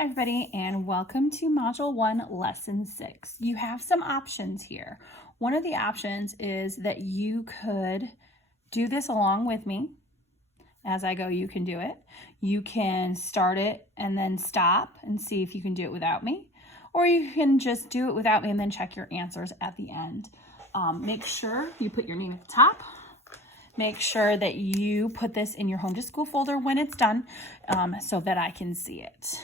Hi everybody, and welcome to Module 1, Lesson 6. You have some options here. One of the options is that you could do this along with me. As I go, you can do it. You can start it and then stop and see if you can do it without me. Or you can just do it without me and then check your answers at the end. Make sure you put your name at the top. Make sure that you put this in your home to school folder when it's done so that I can see it.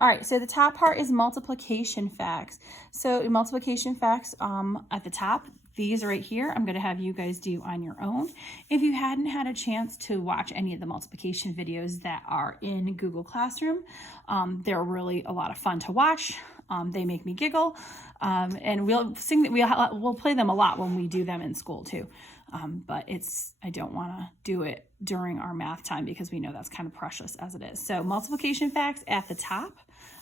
All right, so the top part is multiplication facts. So multiplication facts at the top, these right here, I'm gonna have you guys do on your own. If you hadn't had a chance to watch any of the multiplication videos that are in Google Classroom, they're really a lot of fun to watch. They make me giggle, and we'll play them a lot when we do them in school too. But I don't wanna do it during our math time because we know that's kind of precious as it is. So multiplication facts at the top.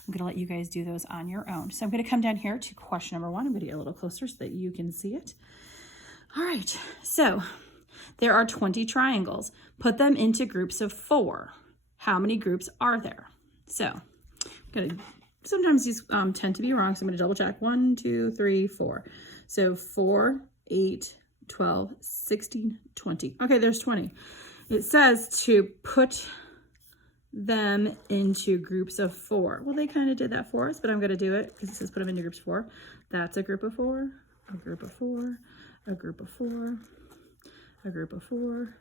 I'm gonna let you guys do those on your own. So I'm gonna come down here to question number 1. I'm gonna get a little closer so that you can see it. All right, so there are 20 triangles. Put them into groups of 4. How many groups are there? So sometimes these tend to be wrong, so I'm gonna double check. 1, 2, 3, 4. So 4, 8, 12, 16, 20. Okay, there's 20. It says to put them into groups of 4. Well, they kind of did that for us, but I'm going to do it because it says put them into groups of 4. That's a group of 4, a group of 4, a group of 4, a group of 4,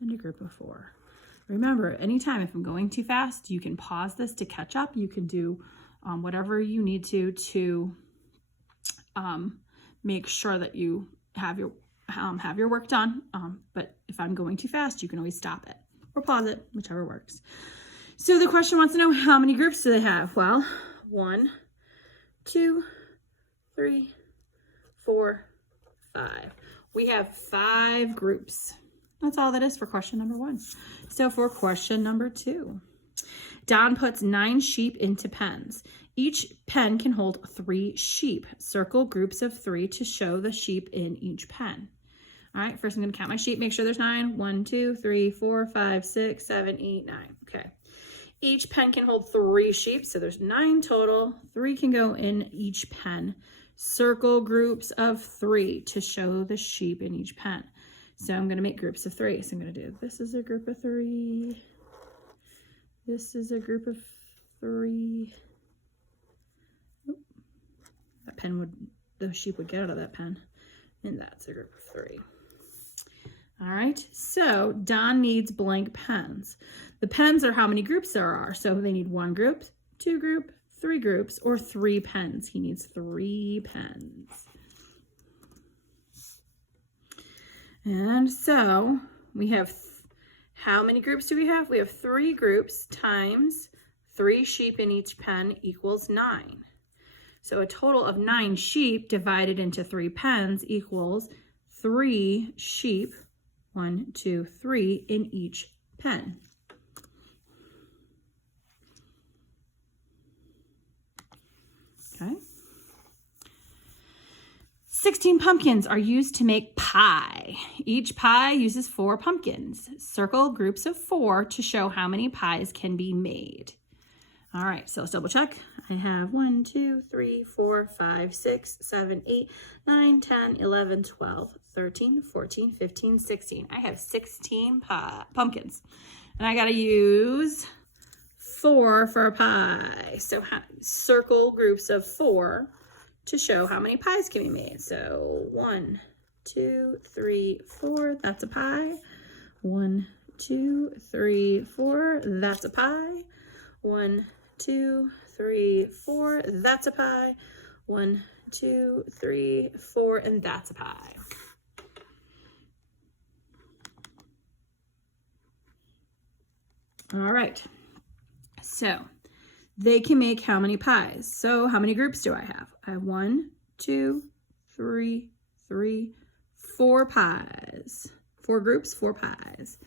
and a group of 4. Remember, anytime if I'm going too fast, you can pause this to catch up. You can do whatever you need to make sure that you have your work done. But if I'm going too fast, you can always stop it or pause it, whichever works. So the question wants to know, how many groups do they have? Well, 1, 2, 3, 4, 5. We have 5 groups. That's all that is for question number 1. So for question number 2, Don puts 9 sheep into pens. Each pen can hold 3 sheep. Circle groups of 3 to show the sheep in each pen. All right, first I'm going to count my sheep, make sure there's 9. 1, 2, 3, 4, 5, 6, 7, 8, 9. Okay. Each pen can hold 3 sheep, so there's 9 total. 3 can go in each pen. Circle groups of 3 to show the sheep in each pen. So I'm going to make groups of 3. So I'm going to do, this is a group of 3. This is a group of 3. That pen the sheep would get out of that pen. And that's a group of 3. All right, so Don needs blank pens. The pens are how many groups there are. So they need 1 group, 2 group, 3 groups, or 3 pens. He needs 3 pens. And so we have, how many groups do we have? We have 3 groups times 3 sheep in each pen equals 9. So a total of 9 sheep divided into 3 pens equals 3 sheep, 1, 2, 3 in each pen. Okay. 16 pumpkins are used to make pie. Each pie uses 4 pumpkins. Circle groups of 4 to show how many pies can be made. All right, so let's double check. I have 1, 2, 3, 4, 5, 6, 7, 8, 9, 10, 11, 12, 13, 14, 15, 16. I have 16 pumpkins. And I gotta use 4 for a pie. So circle groups of 4 to show how many pies can be made. So 1, 2, 3, 4, that's a pie. 1, 2, 3, 4, that's a pie. 1, 2, 3, 4, that's a pie. 1, 2, 3, 4, and that's a pie. All right, so they can make how many pies? So how many groups do I have? I have 1, 2, 3, 4 pies. 4 groups, 4 pies.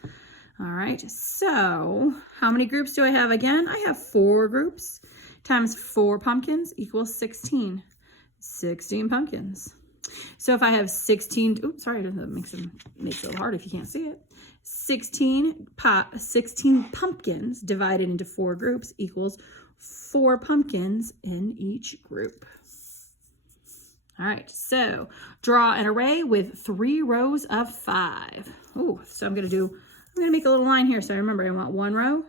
All right, so how many groups do I have again? I have 4 groups times 4 pumpkins equals 16. 16 pumpkins. So if I have 16, oops, sorry, that makes it a little hard if you can't see it. 16 pumpkins divided into 4 groups equals 4 pumpkins in each group. All right, so draw an array with 3 rows of 5. Oh, so I'm gonna make a little line here. So remember, I want 1 row,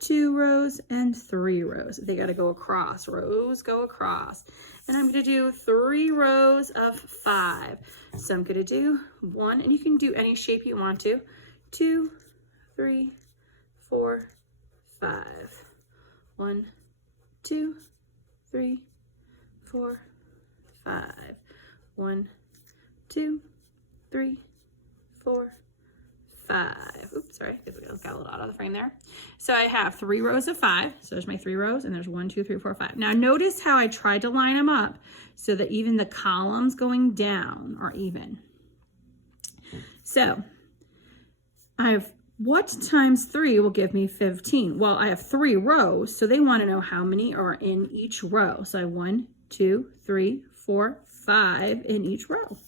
2 rows, and 3 rows. They gotta go across, rows go across. And I'm gonna do 3 rows of 5. So I'm gonna do 1, and you can do any shape you want to. 2, 3, 4, 5. 1, 2, 3, 4, 5. 1, 2, 3, 4, 5. Oops, sorry, because we got a little out of the frame there. So I have 3 rows of 5. So there's my 3 rows, and there's 1, 2, 3, 4, 5. Now notice how I tried to line them up so that even the columns going down are even. So I have, what times 3 will give me 15? Well, I have 3 rows, so they want to know how many are in each row. So I have 1, 2, 3, 4, 5 in each row.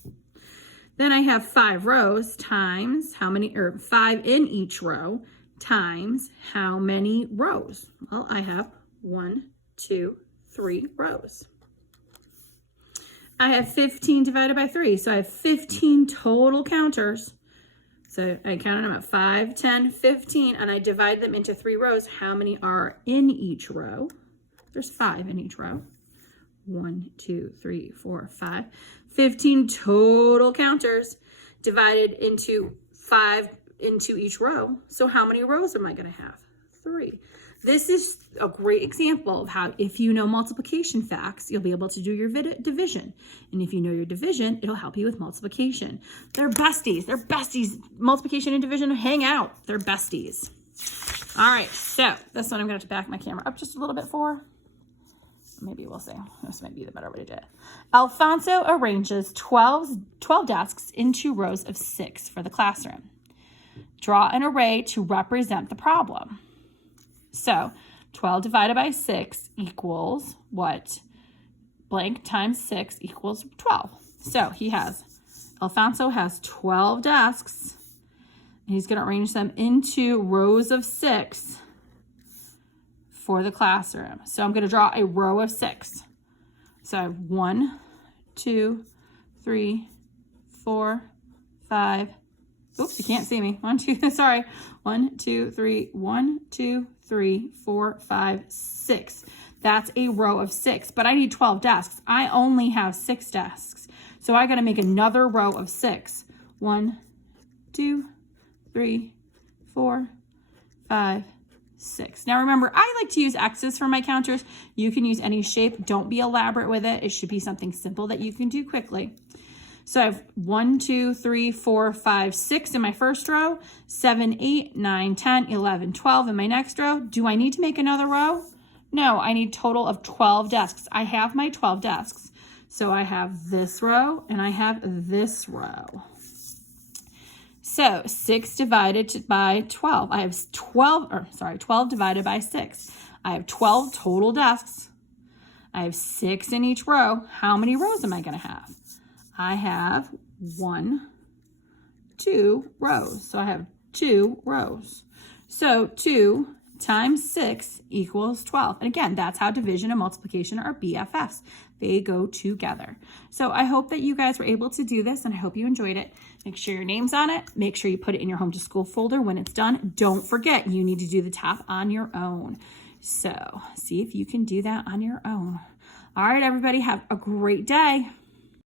Then I have 5 rows times how many, or 5 in each row times how many rows? Well, I have 1, 2, 3 rows. I have 15 divided by 3, so I have 15 total counters. So I counted them at 5, 10, 15, and I divide them into 3 rows. How many are in each row? There's 5 in each row. 1, 2, 3, 4, 5. 15 total counters divided into 5 into each row. So how many rows am I going to have? 3. This is a great example of how, if you know multiplication facts, you'll be able to do your division. And if you know your division, it'll help you with multiplication. They're besties. They're besties. Multiplication and division hang out. They're besties. All right, so this one I'm going to have to back my camera up just a little bit for. Maybe we'll see. This might be the better way to do it. Alfonso arranges 12 desks into rows of 6 for the classroom. Draw an array to represent the problem. So 12 divided by 6 equals what? Blank times 6 equals 12. So Alfonso has 12 desks. And he's going to arrange them into rows of 6 for the classroom. So I'm going to draw a row of 6. So I have 1, 2, 3, 4, 5. Oops, you can't see me. 1, 2, sorry. 1, 2, 3, 1, 2, 3, 4, 5, 6. That's a row of 6, but I need 12 desks. I only have 6 desks. So I got to make another row of 6. 1, 2, 3, 4, 5, 6. Now remember, I like to use X's for my counters. You can use any shape. Don't be elaborate with it. It should be something simple that you can do quickly. So I have 1, 2, 3, 4, 5, 6 in my first row, 7, 8, 9, 10, 11, 12 in my next row. Do I need to make another row? No, I need a total of 12 desks. I have my 12 desks. So I have this row and I have this row. So 6 divided by 12. I have 12 divided by 6. I have 12 total desks. I have 6 in each row. How many rows am I going to have? I have 1, 2 rows. So I have 2 rows. So 2 times 6 equals 12. And again, that's how division and multiplication are BFFs. They go together. So I hope that you guys were able to do this, and I hope you enjoyed it. Make sure your name's on it. Make sure you put it in your home to school folder when it's done. Don't forget, you need to do the top on your own. So see if you can do that on your own. All right, everybody, have a great day.